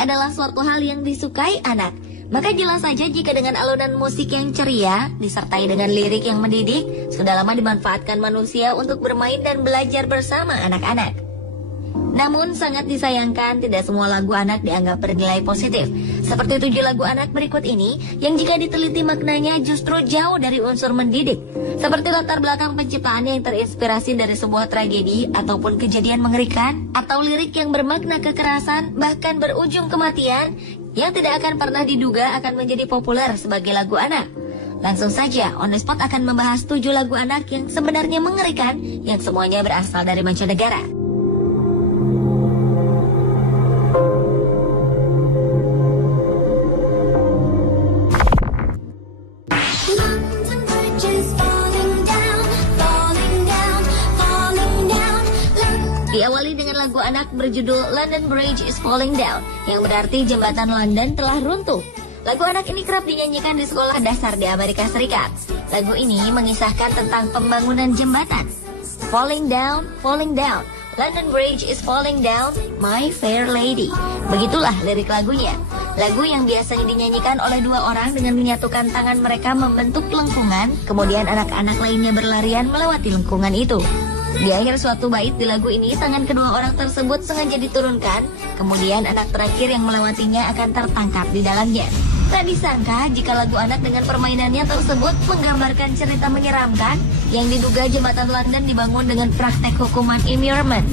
adalah suatu hal yang disukai anak. Maka jelas saja jika dengan alunan musik yang ceria, disertai dengan lirik yang mendidik, sudah lama dimanfaatkan manusia untuk bermain dan belajar bersama anak-anak. Namun sangat disayangkan tidak semua lagu anak dianggap bernilai positif. Seperti 7 lagu anak berikut ini yang jika diteliti maknanya justru jauh dari unsur mendidik. Seperti latar belakang penciptaannya yang terinspirasi dari sebuah tragedi ataupun kejadian mengerikan, atau lirik yang bermakna kekerasan bahkan berujung kematian yang tidak akan pernah diduga akan menjadi populer sebagai lagu anak. Langsung saja On The Spot akan membahas 7 lagu anak yang sebenarnya mengerikan yang semuanya berasal dari mancanegara. Diawali dengan lagu anak berjudul London Bridge is Falling Down, yang berarti jembatan London telah runtuh. Lagu anak ini kerap dinyanyikan di sekolah dasar di Amerika Serikat. Lagu ini mengisahkan tentang pembangunan jembatan. Falling down, London Bridge is falling down, my fair lady. Begitulah lirik lagunya. Lagu yang biasanya dinyanyikan oleh 2 orang dengan menyatukan tangan mereka membentuk lengkungan, kemudian anak-anak lainnya berlarian melewati lengkungan itu. Di akhir suatu bait di lagu ini, tangan kedua orang tersebut sengaja diturunkan, kemudian anak terakhir yang melewatinya akan tertangkap di dalamnya. Tak disangka jika lagu anak dengan permainannya tersebut menggambarkan cerita menyeramkan yang diduga jembatan London dibangun dengan praktek hukuman immurement.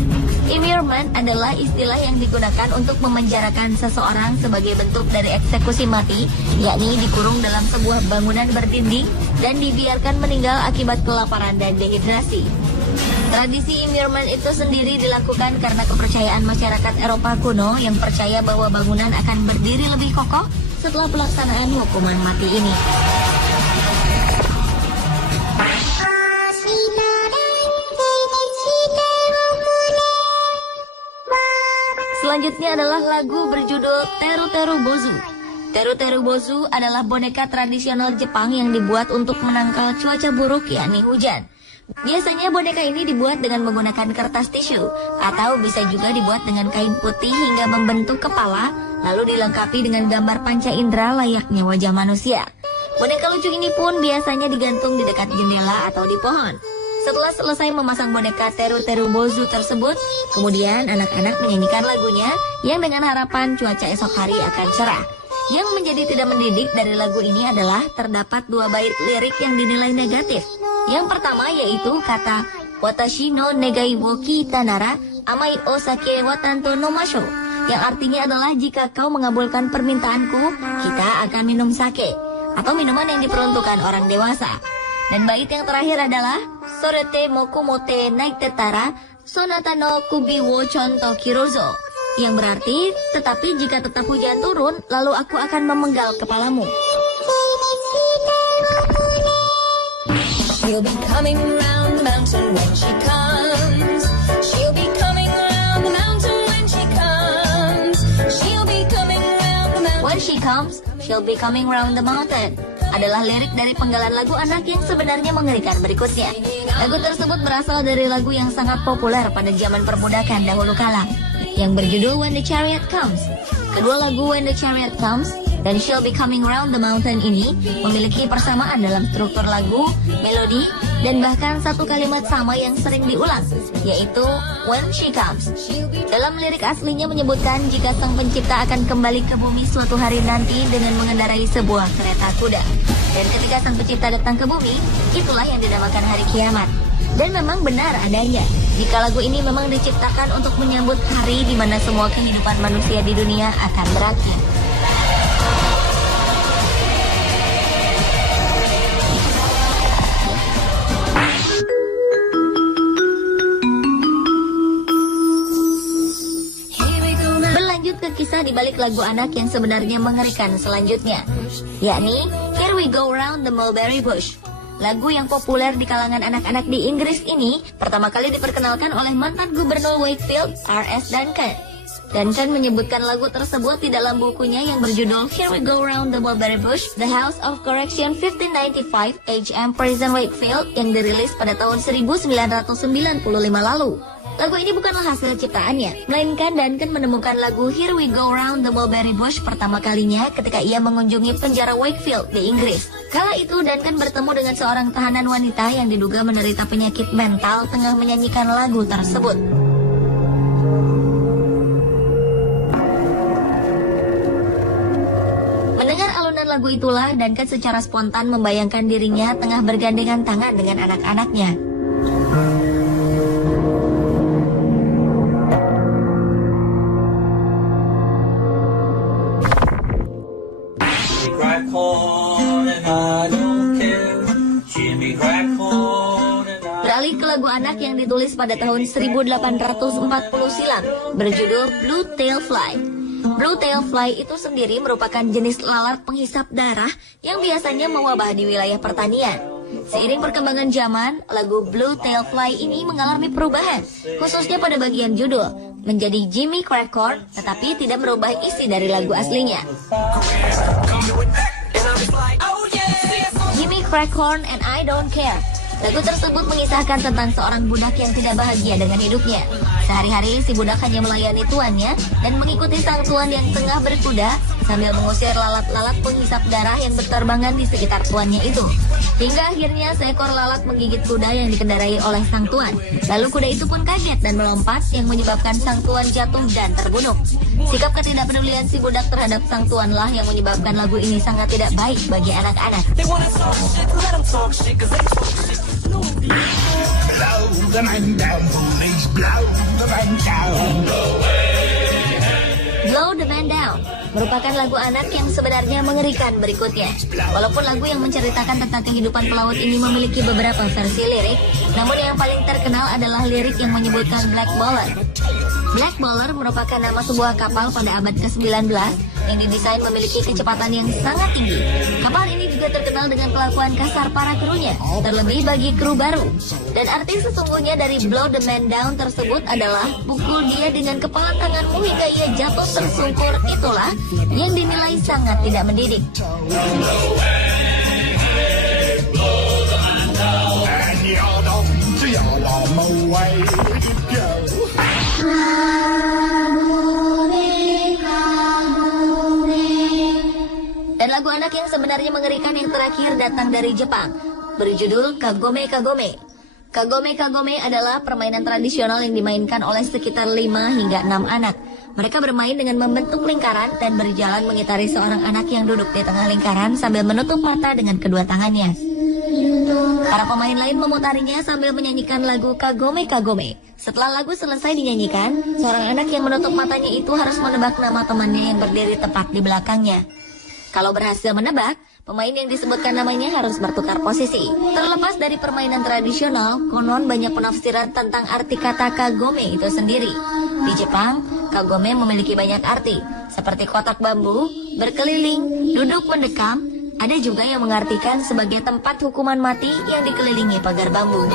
Immurement adalah istilah yang digunakan untuk memenjarakan seseorang sebagai bentuk dari eksekusi mati, yakni dikurung dalam sebuah bangunan berdinding dan dibiarkan meninggal akibat kelaparan dan dehidrasi. Tradisi immurement itu sendiri dilakukan karena kepercayaan masyarakat Eropa kuno yang percaya bahwa bangunan akan berdiri lebih kokoh setelah pelaksanaan hukuman mati ini. Selanjutnya adalah lagu berjudul Teru Teru Bozu. Teru Teru Bozu adalah boneka tradisional Jepang yang dibuat untuk menangkal cuaca buruk, yakni hujan. Biasanya boneka ini dibuat dengan menggunakan kertas tisu, atau bisa juga dibuat dengan kain putih hingga membentuk kepala, lalu dilengkapi dengan gambar panca indera layaknya wajah manusia. Boneka lucu ini pun biasanya digantung di dekat jendela atau di pohon. Setelah selesai memasang boneka Teru Teru Bozu tersebut, kemudian anak-anak menyanyikan lagunya yang dengan harapan cuaca esok hari akan cerah. Yang menjadi tidak mendidik dari lagu ini adalah terdapat 2 bait lirik yang dinilai negatif. Yang pertama yaitu kata Watashi no negai wo kita nara amai o sake wa tanto no masho, yang artinya adalah jika kau mengabulkan permintaanku, kita akan minum sake, atau minuman yang diperuntukkan orang dewasa. Dan bait yang terakhir adalah Sorete mokumote naitetara sonata no kubi wo chonto kirozo, yang berarti tetapi jika tetap hujan turun, lalu aku akan memenggal kepalamu. She'll be coming round the mountain when she comes. She'll be coming round the mountain when she comes. She'll be coming round the mountain. When she comes, she'll be coming round the mountain adalah lirik dari penggalan lagu anak yang sebenarnya mengerikan berikutnya. Lagu tersebut berasal dari lagu yang sangat populer pada zaman perbudakan dahulu kala, yang berjudul When the Chariot Comes. Kedua lagu When the Chariot Comes dan She'll Be Coming Round the Mountain ini memiliki persamaan dalam struktur lagu, melodi, dan bahkan satu kalimat sama yang sering diulang, yaitu When She Comes. Dalam lirik aslinya menyebutkan jika sang pencipta akan kembali ke bumi suatu hari nanti dengan mengendarai sebuah kereta kuda. Dan ketika sang pencipta datang ke bumi, itulah yang dinamakan hari kiamat. Dan memang benar adanya, jika lagu ini memang diciptakan untuk menyambut hari di mana semua kehidupan manusia di dunia akan berakhir. Kisah di balik lagu anak yang sebenarnya mengerikan selanjutnya, yakni Here We Go Round the Mulberry Bush. Lagu yang populer di kalangan anak-anak di Inggris ini pertama kali diperkenalkan oleh mantan gubernur Wakefield, R.S. Duncan. Duncan menyebutkan lagu tersebut di dalam bukunya yang berjudul Here We Go Round the Mulberry Bush, The House of Correction 1595, H.M. Prison Wakefield yang dirilis pada tahun 1995 lalu. Lagu ini bukanlah hasil ciptaannya, melainkan Duncan menemukan lagu Here We Go Round the Mulberry Bush pertama kalinya ketika ia mengunjungi penjara Wakefield di Inggris. Kala itu Duncan bertemu dengan seorang tahanan wanita yang diduga menderita penyakit mental tengah menyanyikan lagu tersebut. Mendengar alunan lagu itulah, Duncan secara spontan membayangkan dirinya tengah bergandengan tangan dengan anak-anaknya. Beralih ke lagu anak yang ditulis pada tahun 1840 silam, berjudul Blue Tail Fly. Blue Tail Fly itu sendiri merupakan jenis lalat penghisap darah yang biasanya mewabah di wilayah pertanian. Seiring perkembangan zaman, lagu Blue Tail Fly ini mengalami perubahan, khususnya pada bagian judul, menjadi Jimmy Crackcorn, tetapi tidak merubah isi dari lagu aslinya. Jimmy Crackcorn and I Don't Care. Lagu tersebut mengisahkan tentang seorang budak yang tidak bahagia dengan hidupnya. Sehari-hari si budak hanya melayani tuannya dan mengikuti sang tuan yang tengah berkuda sambil mengusir lalat-lalat penghisap darah yang berterbangan di sekitar tuannya itu. Hingga akhirnya seekor lalat menggigit kuda yang dikendarai oleh sang tuan. Lalu kuda itu pun kaget dan melompat yang menyebabkan sang tuan jatuh dan terbunuh. Sikap ketidakpedulian si budak terhadap sang tuanlah yang menyebabkan lagu ini sangat tidak baik bagi anak-anak. Blow the man down, police, blow the man down. Blow the Man Down merupakan lagu anak yang sebenarnya mengerikan berikutnya. Walaupun lagu yang menceritakan tentang kehidupan pelaut ini memiliki beberapa versi lirik, namun yang paling terkenal adalah lirik yang menyebutkan Black Bowler. Black Bowler merupakan nama sebuah kapal pada abad ke-19 yang didesain memiliki kecepatan yang sangat tinggi. Kapal ini juga terkenal dengan kelakuan kasar para krunya, terlebih bagi kru baru. Dan arti sesungguhnya dari Blow the Man Down tersebut adalah pukul dia dengan kepala tanganmu hingga ia jatuh tersungkur. Itulah yang dinilai sangat tidak mendidik. And you're on to your long way to go. Dan lagu anak yang sebenarnya mengerikan yang terakhir datang dari Jepang, berjudul Kagome Kagome. Kagome Kagome adalah permainan tradisional yang dimainkan oleh sekitar 5 hingga 6 anak. Mereka bermain dengan membentuk lingkaran dan berjalan mengitari seorang anak yang duduk di tengah lingkaran sambil menutup mata dengan kedua tangannya. Para pemain lain memutarinya sambil menyanyikan lagu Kagome Kagome. Setelah lagu selesai dinyanyikan, seorang anak yang menutup matanya itu harus menebak nama temannya yang berdiri tepat di belakangnya. Kalau berhasil menebak, pemain yang disebutkan namanya harus bertukar posisi. Terlepas dari permainan tradisional, konon banyak penafsiran tentang arti kata kagome itu sendiri. Di Jepang, kagome memiliki banyak arti, seperti kotak bambu, berkeliling, duduk mendekam. Ada juga yang mengartikan sebagai tempat hukuman mati yang dikelilingi pagar bambu.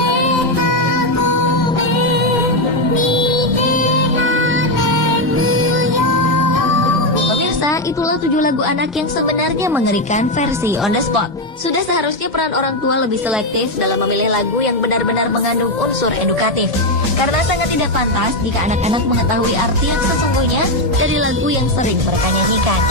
Itulah 7 lagu anak yang sebenarnya mengerikan versi on the spot. Sudah seharusnya peran orang tua lebih selektif dalam memilih lagu yang benar-benar mengandung unsur edukatif. Karena sangat tidak pantas jika anak-anak mengetahui arti yang sesungguhnya dari lagu yang sering mereka nyanyikan.